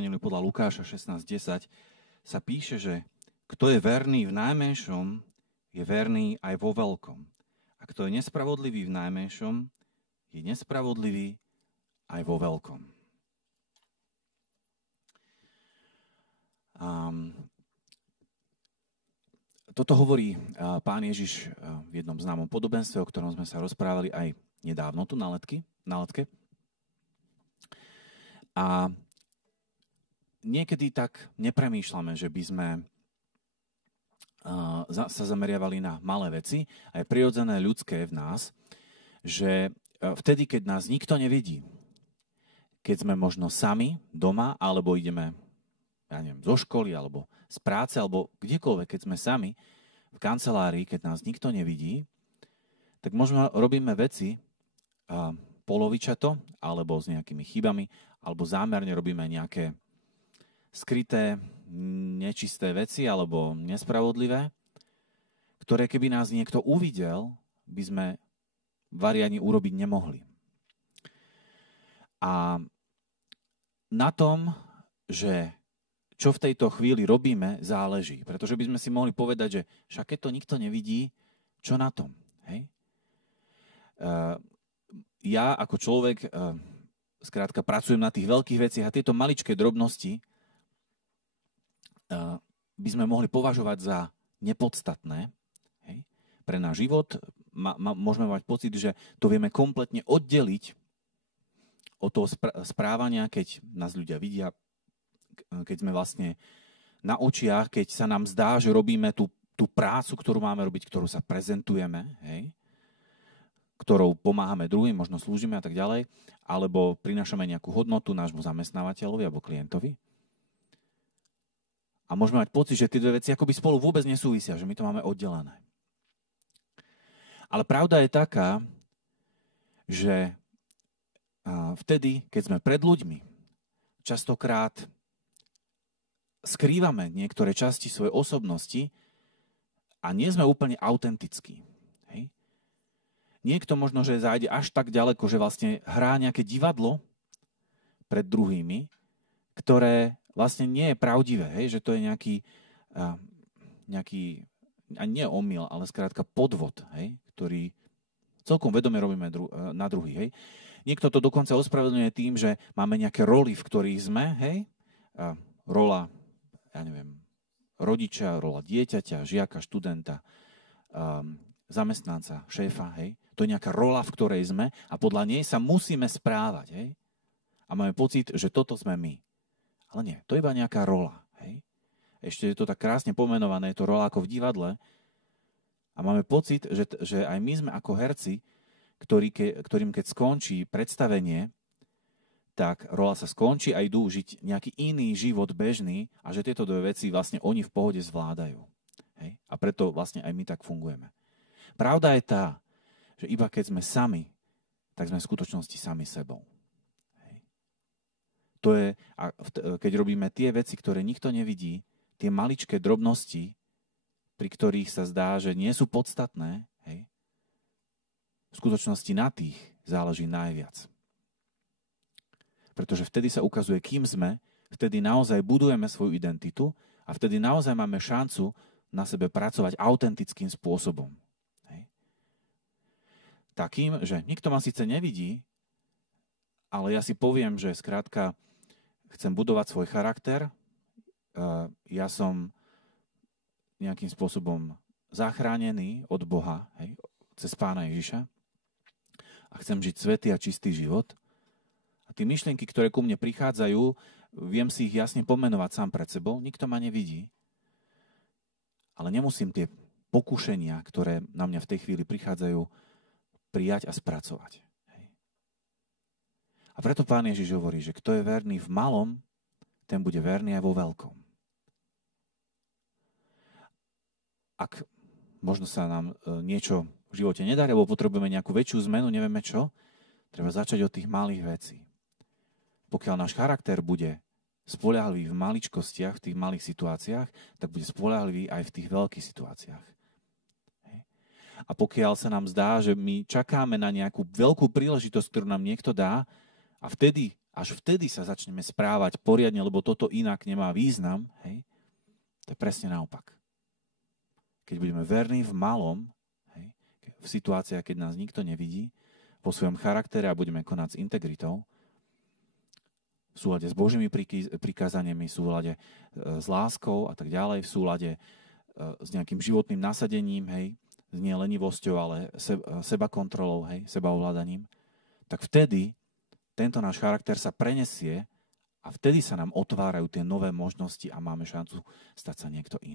Evanjeliu podľa Lukáša 16.10 sa píše, že kto je verný v najmenšom, je verný aj vo veľkom. A kto je nespravodlivý v najmenšom, je nespravodlivý aj vo veľkom. Toto hovorí Pán Ježiš v jednom známom podobenstve, o ktorom sme sa rozprávali aj nedávno tu na letke. A niekedy tak nepremýšľame, že by sme sa zameriavali na malé veci. A je prirodzené ľudské v nás, že vtedy, keď nás nikto nevidí, keď sme možno sami doma, alebo ideme, zo školy, alebo z práce, alebo kdekoľvek, keď sme sami v kancelárii, keď nás nikto nevidí, tak možno robíme veci polovičato, alebo s nejakými chybami, alebo zámerne robíme nejaké skryté, nečisté veci, alebo nespravodlivé, ktoré keby nás niekto uvidel, by sme variani urobiť nemohli. A na tom, že čo v tejto chvíli robíme, záleží. Pretože by sme si mohli povedať, že však keď to nikto nevidí, čo na tom? Hej? Ja ako človek skrátka pracujem na tých veľkých veciach a tieto maličké drobnosti by sme mohli považovať za nepodstatné. Hej? Pre náš život môžeme mať pocit, že to vieme kompletne oddeliť od toho správania, keď nás ľudia vidia, keď sme vlastne na očiach, keď sa nám zdá, že robíme tú prácu, ktorú máme robiť, ktorú sa prezentujeme, hej? Ktorou pomáhame druhým, možno slúžime a tak ďalej, alebo prinášame nejakú hodnotu nášmu zamestnávateľovi alebo klientovi. A môžeme mať pocit, že tie dve veci akoby spolu vôbec nesúvisia, že my to máme oddelené. Ale pravda je taká, že vtedy, keď sme pred ľuďmi, častokrát skrývame niektoré časti svojej osobnosti a nie sme úplne autentickí. Hej? Niekto možno, že zájde až tak ďaleko, že vlastne hrá nejaké divadlo pred druhými, ktoré vlastne nie je pravdivé. Hej? Že to je nejaký a nie omyl, ale skrátka podvod, hej? Ktorý celkom vedome robíme na druhý. Hej? Niekto to dokonca ospravedlňuje tým, že máme nejaké roly, v ktorých sme, hej? Rola, rodiča, rola dieťaťa, žiaka, študenta, zamestnanca, šéfa, hej? To je nejaká rola, v ktorej sme a podľa nej sa musíme správať, hej? A máme pocit, že toto sme my. Ale nie, to je iba nejaká rola, hej? Ešte je to tak krásne pomenované, je to rola ako v divadle a máme pocit, že aj my sme ako herci, ktorým keď skončí predstavenie, tak rola sa skončí a idú žiť nejaký iný život bežný a že tieto dve veci vlastne oni v pohode zvládajú. Hej? A preto vlastne aj my tak fungujeme. Pravda je tá, že iba keď sme sami, tak sme v skutočnosti sami sebou. Hej? To je, keď robíme tie veci, ktoré nikto nevidí, tie maličké drobnosti, pri ktorých sa zdá, že nie sú podstatné, hej? V skutočnosti na tých záleží najviac. Pretože vtedy sa ukazuje, kým sme, vtedy naozaj budujeme svoju identitu a vtedy naozaj máme šancu na sebe pracovať autentickým spôsobom. Hej. Takým, že nikto ma síce nevidí, ale ja si poviem, že skrátka chcem budovať svoj charakter, ja som nejakým spôsobom zachránený od Boha, hej, cez Pána Ježiša a chcem žiť svätý a čistý život. A tie myšlienky, ktoré ku mne prichádzajú, viem si ich jasne pomenovať sám pred sebou, nikto ma nevidí. Ale nemusím tie pokušenia, ktoré na mňa v tej chvíli prichádzajú, prijať a spracovať. Hej. A preto Pán Ježiš hovorí, že kto je verný v malom, ten bude verný aj vo veľkom. Ak možno sa nám niečo v živote nedarí, alebo potrebujeme nejakú väčšiu zmenu, nevieme čo, treba začať od tých malých vecí. Pokiaľ náš charakter bude spoľahlivý v maličkostiach, v tých malých situáciách, tak bude spoľahlivý aj v tých veľkých situáciách. Hej. A pokiaľ sa nám zdá, že my čakáme na nejakú veľkú príležitosť, ktorú nám niekto dá, a vtedy až vtedy sa začneme správať poriadne, lebo toto inak nemá význam, hej, to je presne naopak. Keď budeme verní v malom, hej, v situáciách, keď nás nikto nevidí, vo svojom charaktere a budeme konať s integritou, v súlade s Božími prikázaniami, v súlade s láskou a tak ďalej, v súlade s nejakým životným nasadením, hej, nie lenivosťou, ale sebakontrolou, hej, sebaovládaním, tak vtedy tento náš charakter sa prenesie a vtedy sa nám otvárajú tie nové možnosti a máme šancu stať sa niekto iný.